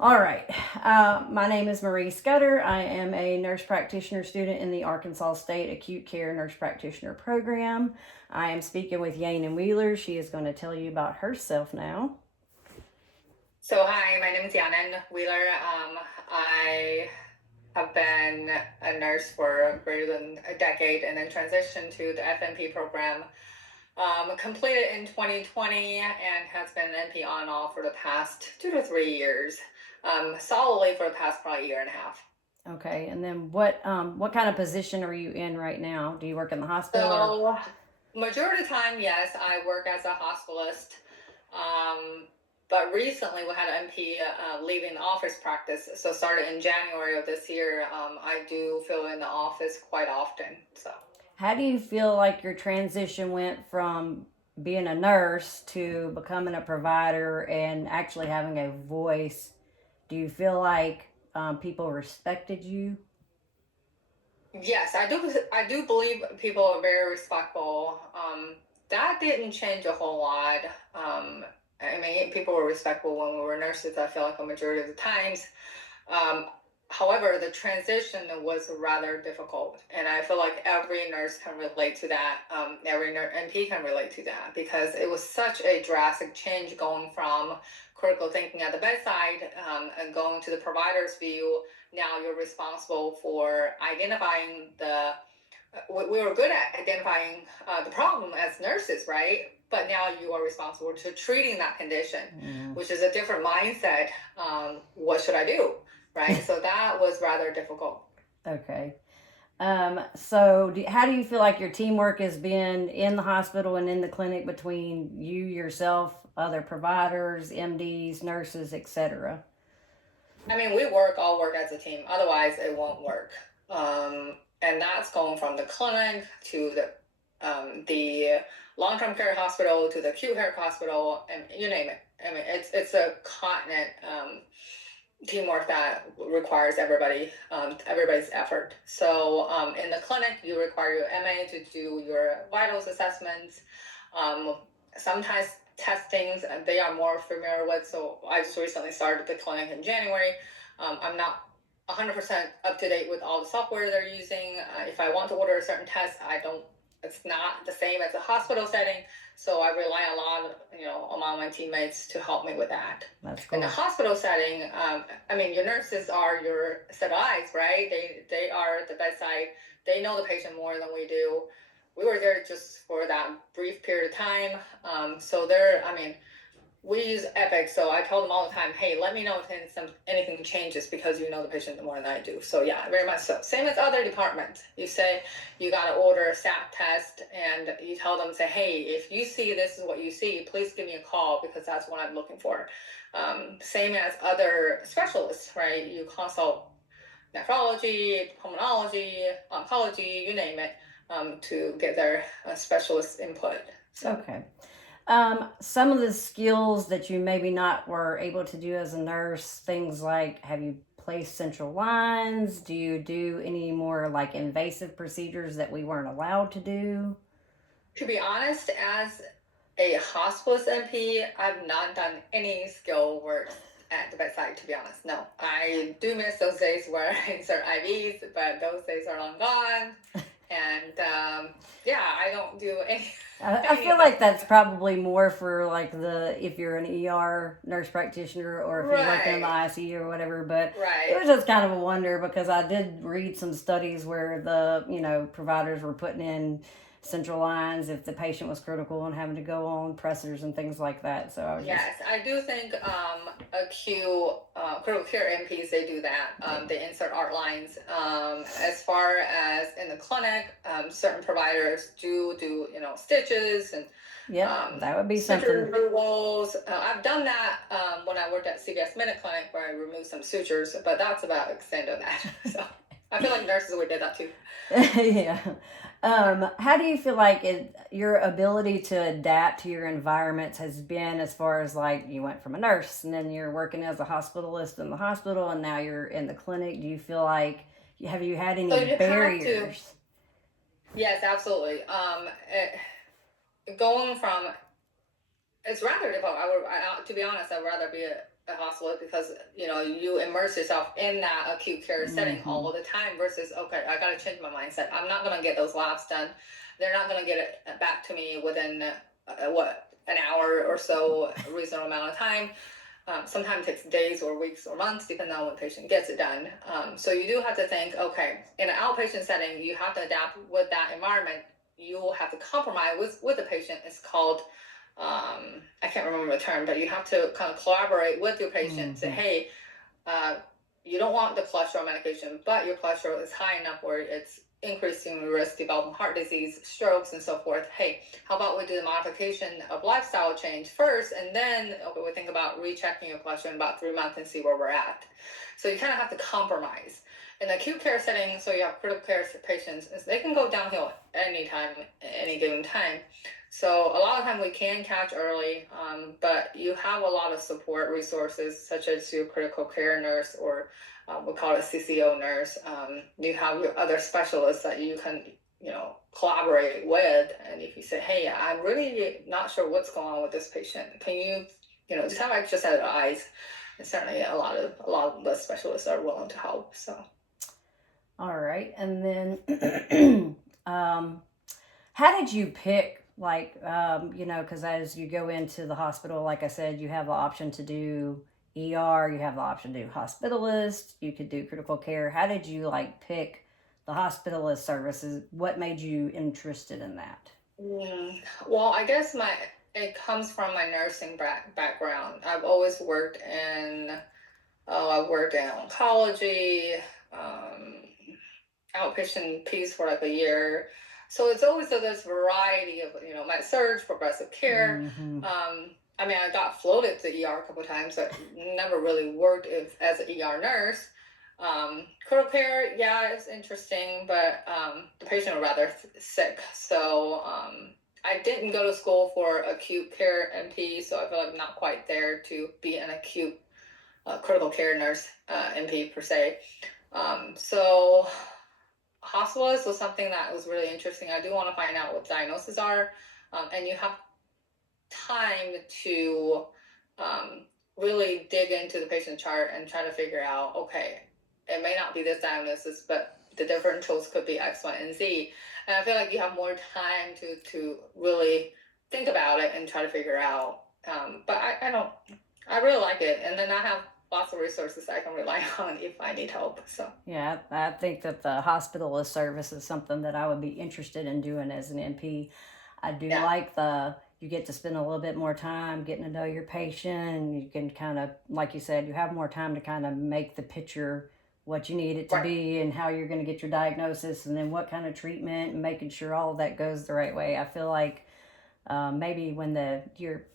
All right. My name is Marie Scudder. I am a nurse practitioner student in the Arkansas State Acute Care Nurse Practitioner Program. I am speaking with Yanan Wheeler. She is going to tell you about herself now. So hi, my name is Yanan Wheeler. I have been a nurse for greater than a decade and then transitioned to the FNP program. Completed in 2020 and has been an NP on and off for the past 2 to 3 years, solidly for the past probably year and a half. Okay, and then what kind of position are you in right now? Do you work in the hospital or? So majority of the time, yes, I work as a hospitalist. But recently we had an MP leaving the office practice. So started in January of this year, I do fill in the office quite often. So How do you feel like your transition went from being a nurse to becoming a provider and actually having a voice? Do you feel like people respected you? yes, I do believe people are very respectful. That didn't change a whole lot. I mean, people were respectful when we were nurses. I feel like a majority of the times. Um, However, the transition was rather difficult, and I feel like every nurse can relate to that. Every NP can relate to that because it was such a drastic change going from critical thinking at the bedside and going to the provider's view. Now you're responsible for identifying the. We were good at identifying the problem as nurses, right? But now you are responsible to treating that condition, which is a different mindset. What should I do? Right? So that was rather difficult. Okay. How do you feel like your teamwork has been in the hospital and in the clinic between you, yourself, other providers, MDs, nurses, etc.? I mean, all work as a team. Otherwise, it won't work. And that's going from the clinic to the long-term care hospital to the acute care hospital, and you name it. I mean, it's a continent teamwork that requires everybody's effort. So in the clinic, you require your MA to do your vitals assessments. Sometimes testings they are more familiar with. So I just recently started the clinic in January. I'm not 100% up to date with all the software they're using. If I want to order a certain test, I don't. It's not the same as a hospital setting. So I rely a lot, among my teammates to help me with that. That's In cool. the hospital setting, I mean, your nurses are your set of eyes, right? They are at the bedside. They know the patient more than we do. We were there just for that brief period of time. So I mean, we use Epic, so I tell them all the time, hey, let me know if anything changes because you know the patient more than I do. So yeah, very much so. Same as other departments. You say you got to order a SAT test and you tell them, say, hey, if you see this is what you see, please give me a call because that's what I'm looking for. Same as other specialists, right? You consult nephrology, pulmonology, oncology, you name it, to get their specialist input. So. Okay. Some of the skills that you maybe not were able to do as a nurse, things like have you placed central lines? Do you do any more like invasive procedures that we weren't allowed to do? To be honest, as a hospice NP, I've not done any skill work at the bedside, to be honest. No, I do miss those days where I insert IVs, but those days are long gone. And yeah, I don't do any. I feel like that's probably more for like if you're an ER nurse practitioner or if you're working in the ICU or whatever. But it was just kind of a wonder because I did read some studies where the providers were putting in central lines if the patient was critical and having to go on pressors and things like that. So I do think acute critical care NPs they do that. They insert art lines. As far as in the clinic, certain providers do stitches and that would be something. Removals. I've done that when I worked at CVS Minute Clinic where I removed some sutures, but that's about the extent of that. So I feel like nurses would do that too. Yeah. How do you feel like your ability to adapt to your environments has been as far as like you went from a nurse and then you're working as a hospitalist in the hospital and now you're in the clinic? Do you feel like have you had any barriers? Yes, absolutely. Going from it's rather difficult. To be honest, I'd rather be a hospital because you immerse yourself in that acute care setting all the time versus, okay, I got to change my mindset. I'm not going to get those labs done. They're not going to get it back to me within an hour or so, a reasonable amount of time. Sometimes it takes days or weeks or months, depending on when the patient gets it done. So you do have to think, okay, in an outpatient setting, you have to adapt with that environment. You will have to compromise with the patient. It's called, I can't remember the term, but you have to kind of collaborate with your patient. Say, hey, you don't want the cholesterol medication, but your cholesterol is high enough where it's increasing the risk developing heart disease, strokes, and so forth. Hey, how about we do the modification of lifestyle change first, and then we think about rechecking your cholesterol in about 3 months and see where we're at. So you kind of have to compromise. In the acute care setting, so you have critical care patients, they can go downhill anytime, any given time. So a lot of time we can catch early, but you have a lot of support resources such as your critical care nurse, or we call it CCO nurse. You have your other specialists that you can, collaborate with. And if you say, hey, I'm really not sure what's going on with this patient, can you, just have extra set of eyes? And certainly a lot of the specialists are willing to help. So. All right. And then how did you pick, because as you go into the hospital, like I said, you have the option to do ER, you have the option to do hospitalist, you could do critical care. How did you pick the hospitalist services? What made you interested in that? Well, I guess it comes from my nursing background. I've always worked in oncology, outpatient piece for a year. So it's always this variety of, med surg, progressive care. I got floated to ER a couple of times, but never really worked as an ER nurse. Critical care, yeah, it's interesting, but the patient was rather sick. So I didn't go to school for acute care NP, so I feel like I'm not quite there to be an acute critical care nurse NP per se. So hospitalist was something that was really interesting. I do want to find out what diagnoses are, and you have time to really dig into the patient chart and try to figure out, okay, it may not be this diagnosis, but the differentials could be X, Y, and Z. And I feel like you have more time to really think about it and try to figure out. But I really like it. And then I have lots of resources I can rely on if I need help. So yeah, I think that the hospitalist service is something that I would be interested in doing as an NP. I do like you get to spend a little bit more time getting to know your patient. You can kind of, like you said, you have more time to kind of make the picture what you need it to be and how you're going to get your diagnosis and then what kind of treatment and making sure all of that goes the right way. I feel like maybe when you're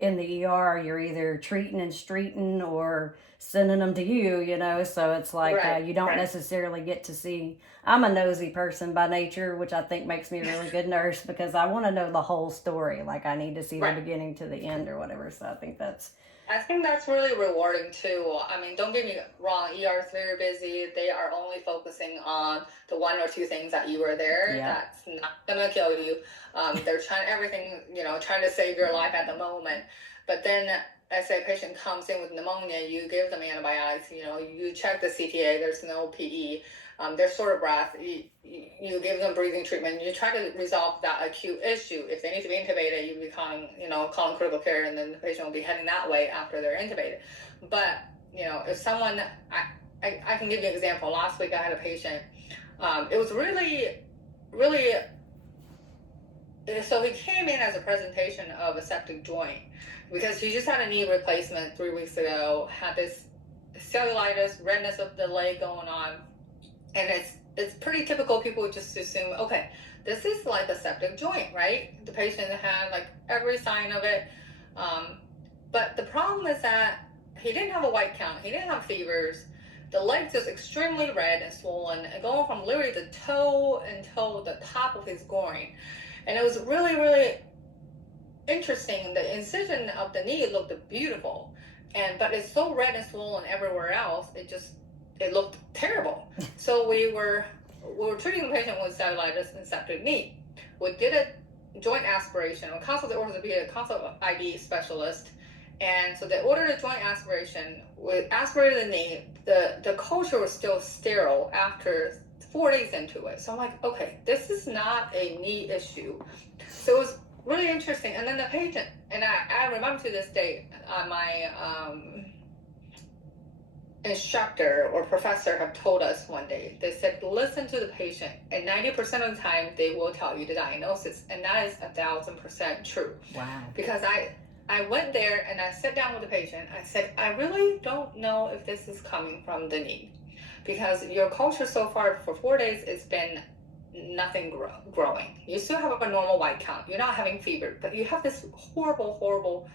in the ER, you're either treating and streeting or sending them to you, so it's like you don't necessarily get to see. I'm a nosy person by nature, which I think makes me a really good nurse because I want to know the whole story. Like I need to see the beginning to the end or whatever. So I think that's really rewarding too. Don't get me wrong, ER is very busy. They are only focusing on the one or two things that you were there. Yeah. That's not gonna kill you. They're trying everything, trying to save your life at the moment. But then as a patient comes in with pneumonia, you give them antibiotics, you check the CTA, there's no PE. They're short of breath. You give them breathing treatment. You try to resolve that acute issue. If they need to be intubated, you be calling critical care, and then the patient will be heading that way after they're intubated. But if someone, I can give you an example. Last week I had a patient. It was really, really. So he came in as a presentation of a septic joint because he just had a knee replacement 3 weeks ago. Had this cellulitis, redness of the leg going on. And it's pretty typical. People just assume, okay, this is like a septic joint, right? The patient had every sign of it. But the problem is that he didn't have a white count. He didn't have fevers. The leg's just extremely red and swollen and going from literally the toe until the top of his groin. And it was really, really interesting. The incision of the knee looked beautiful. But it's so red and swollen everywhere else. It looked terrible. So we were treating the patient with cellulitis and septic knee. We did a joint aspiration. We consulted the orthopedic, consult ID specialist, And so they ordered a joint aspiration. We aspirated the knee. The culture was still sterile after 4 days into it. So I'm like, okay, this is not a knee issue. So it was really interesting. And then the patient, and I remember to this day, my instructor or professor have told us one day, they said, listen to the patient, and 90% of the time they will tell you the diagnosis, and that is 1,000% true. Wow. Because I went there and I sat down with the patient. I said, I really don't know if this is coming from the knee, because your culture so far for 4 days, it's been nothing growing. You still have a normal white count. You're not having fever, but you have this horrible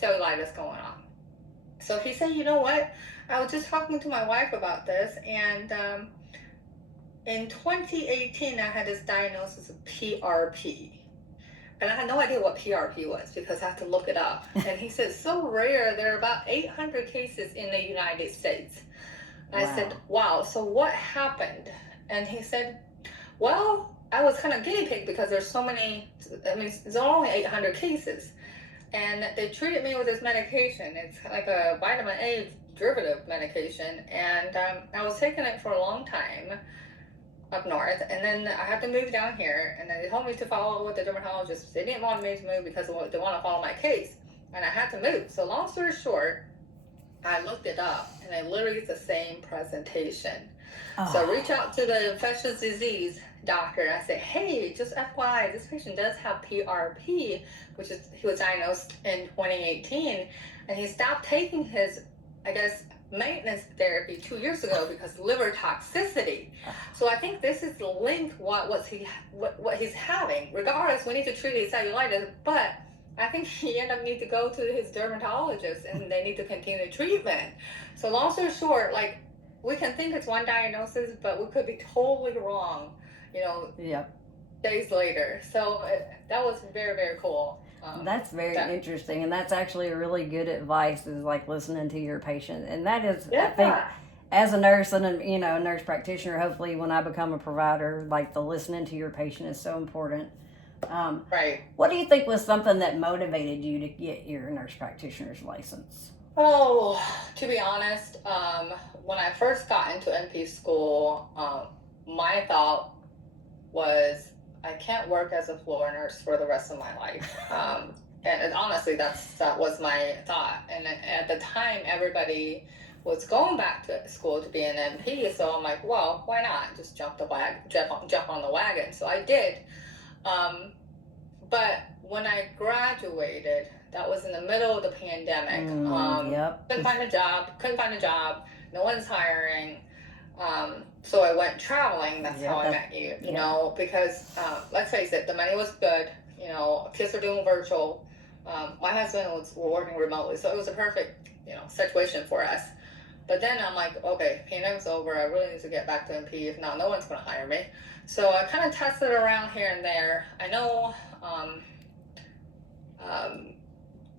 cellulitis going on. So he said, you know what? I was just talking to my wife about this, and in 2018, I had this diagnosis of PRP. And I had no idea what PRP was because I had to look it up. And he said, so rare, there are about 800 cases in the United States. Wow. I said, wow, so what happened? And he said, well, I was kind of guinea pig because there's so many, I mean, there's only 800 cases. And they treated me with this medication. It's like a vitamin A derivative medication. And I was taking it for a long time up north. And then I had to move down here. And then they told me to follow with the dermatologist. They didn't want me to move because they want to follow my case. And I had to move. So long story short, I looked it up. And it literally is the same presentation. Oh. So I reached out to the infectious disease doctor. I said, hey, just FYI, this patient does have PRP, which is, he was diagnosed in 2018, and he stopped taking his, I guess, maintenance therapy 2 years ago because liver toxicity. So I think this is the link what he's having. Regardless, we need to treat his cellulitis, but I think he ended up need to go to his dermatologist and they need to continue treatment. So long story short, like, we can think it's one diagnosis, but we could be totally wrong, yep. Days later. So that was very cool. That's very interesting, and that's actually a really good advice, is like listening to your patient. And that is, I think, as a nurse and a nurse practitioner, hopefully when I become a provider, like the listening to your patient is so important. Right. What do you think was something that motivated you to get your nurse practitioner's license? Oh, to be honest, when I first got into NP school, my thought was, I can't work as a floor nurse for the rest of my life. And honestly, that was my thought. And at the time, everybody was going back to school to be an NP. So I'm like, well, why not? Just jump on the wagon. So I did. But when I graduated, that was in the middle of the pandemic. Yep. Couldn't find a job. No one's hiring. So I went traveling. That's how I met you, you know, because let's face it, the money was good. Kids are doing virtual. My husband was working remotely. So it was a perfect, situation for us. But then I'm like, okay, pandemic's over. I really need to get back to NP. If not, no one's going to hire me. So I kind of tested around here and there. I know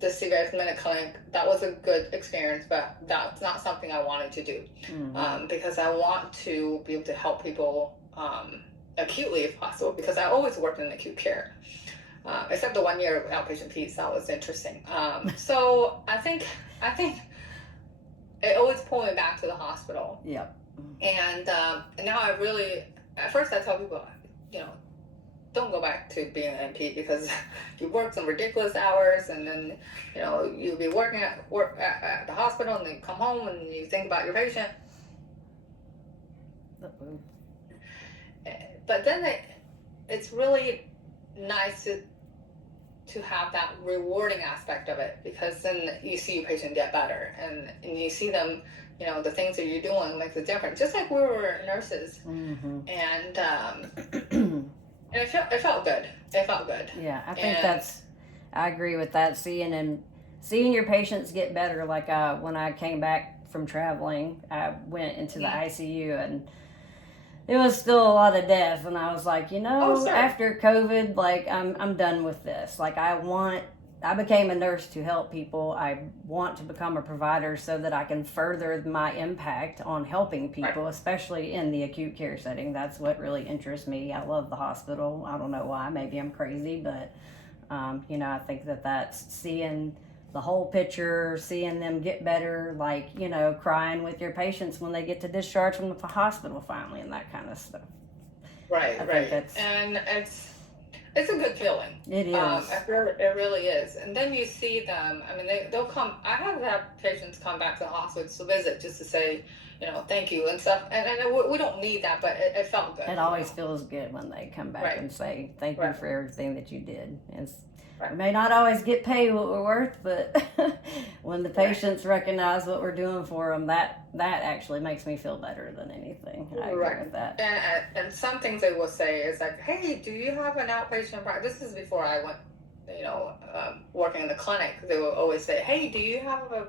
the CVS Minute Clinic, that was a good experience, but that's not something I wanted to do. Because I want to be able to help people acutely if possible, because I always worked in acute care. Except the 1 year of outpatient piece, that was interesting. So I think it always pulled me back to the hospital. Yep. And now I really, at first I tell people, don't go back to being an NP because you work some ridiculous hours, and then you'll be working at the hospital, and then come home and you think about your patient. But then it's really nice to have that rewarding aspect of it, because then you see your patient get better, and you see them, the things that you're doing makes a difference. Just like we were nurses, and it felt good. It felt good. Yeah, I think I agree with that. Seeing your patients get better. Like when I came back from traveling, I went into the ICU, and it was still a lot of death. And I was like, after COVID, like I'm done with this. Like I became a nurse to help people. I want to become a provider so that I can further my impact on helping people, especially in the acute care setting. That's what really interests me. I love the hospital. I don't know why. Maybe I'm crazy, but, I think that's seeing the whole picture, seeing them get better, like, you know, crying with your patients when they get to discharge from the hospital finally, and that kind of stuff. Right, right. And it's a good feeling. It is. It really is. And then you see them, I mean, they'll come, I have had patients come back to the hospital to visit just to say, you know, thank you and stuff. And we don't need that, but it felt good. It always feels good when they come back and say, thank you for everything that you did. We may not always get paid what we're worth, but when the patients recognize what we're doing for them, that actually makes me feel better than anything. I agree with that. And some things they will say is like, hey, do you have an outpatient practice? This is before I went, you know, working in the clinic. They will always say, hey, do you have a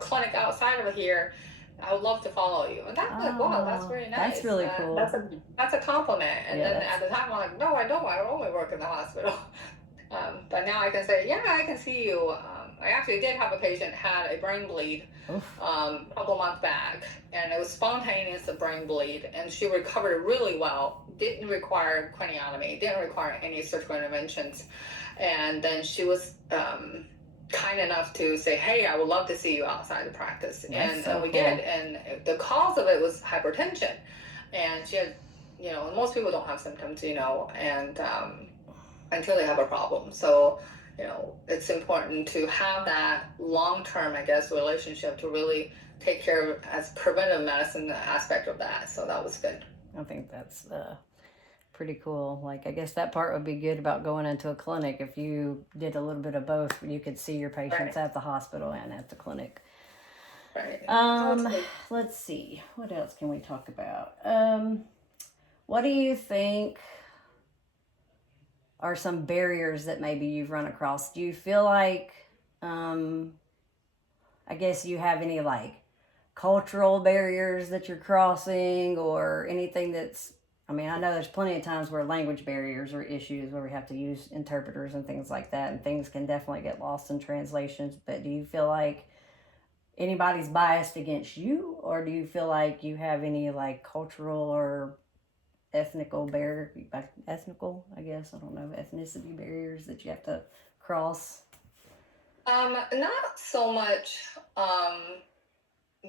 clinic outside of here? I would love to follow you. And that's like, wow, that's very nice. That's really cool. That's a compliment. And then at the time, I'm like, no, I don't. I only work in the hospital. But now I can say, yeah, I can see you. I actually did have a patient had a brain bleed a couple months back, and it was spontaneous brain bleed, and she recovered really well. Didn't require craniotomy. Didn't require any surgical interventions. And then she was kind enough to say, hey, I would love to see you outside the practice. And we did. And the cause of it was hypertension. And she had, you know, most people don't have symptoms, you know, and until they have a problem. So, you know, it's important to have that long-term, I guess, relationship to really take care of as preventive medicine aspect of that. So that was good. I think that's pretty cool. Like, I guess that part would be good about going into a clinic. If you did a little bit of both, you could see your patients at the hospital and at the clinic. Let's see, what else can we talk about? What do you think are some barriers that maybe you've run across? Do you feel like, I guess you have any like cultural barriers that you're crossing, or anything that's, I mean, I know there's plenty of times where language barriers are issues where we have to use interpreters and things like that, and things can definitely get lost in translations. But do you feel like anybody's biased against you, or do you feel like you have any like cultural or ethnical, I guess, I don't know, ethnicity barriers that you have to cross? Not so much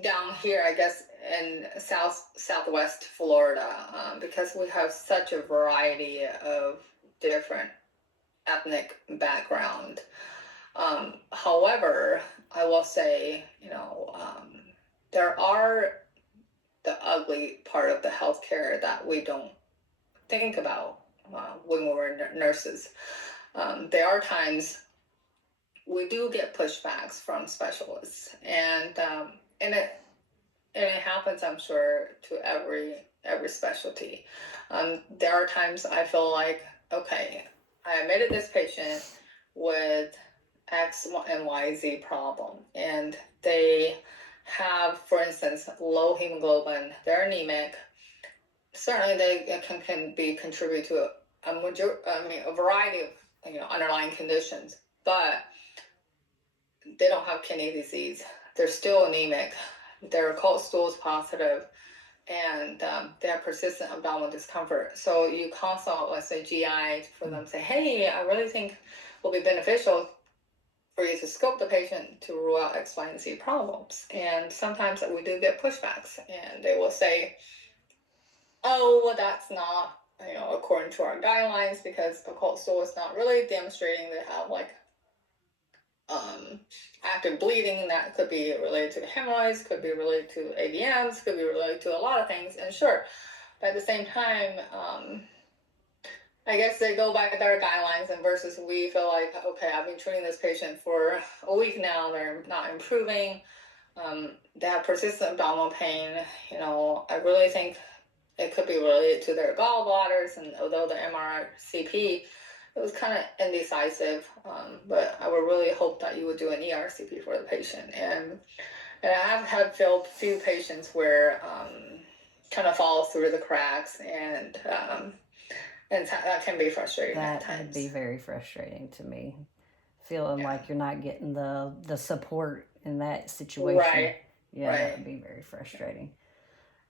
down here, I guess, in southwest Florida, because we have such a variety of different ethnic background. However, I will say, you know, there are the ugly part of the healthcare that we don't think about when we're nurses. There are times we do get pushbacks from specialists, and it happens, I'm sure, to every specialty. There are times I feel like, okay, I admitted this patient with X and Y, Z problem, and they have, for instance, low hemoglobin, they're anemic. Certainly they can be contribute to a variety of, you know, underlying conditions, but they don't have kidney disease. They're still anemic. Their occult stool is positive, and they have persistent abdominal discomfort. So you consult, let's say, GI for them, say, hey, I really think it will be beneficial for you to scope the patient to rule out X, Y, and Z problems. And sometimes we do get pushbacks, and they will say, oh, well, that's not, you know, according to our guidelines, because occult stool is not really demonstrating they have like active bleeding. That could be related to hemorrhoids, could be related to AVMs, could be related to a lot of things. And sure, but at the same time, I guess they go by their guidelines, and versus we feel like, okay, I've been treating this patient for a week now, they're not improving. They have persistent abdominal pain. You know, I really think it could be related to their gallbladders, and although the MRCP, it was kind of indecisive, but I would really hope that you would do an ERCP for the patient. And I have had few patients where kind of fall through the cracks, and that can be frustrating at times. That would be very frustrating to me, feeling like you're not getting the support in that situation. Right. Yeah, that would be very frustrating.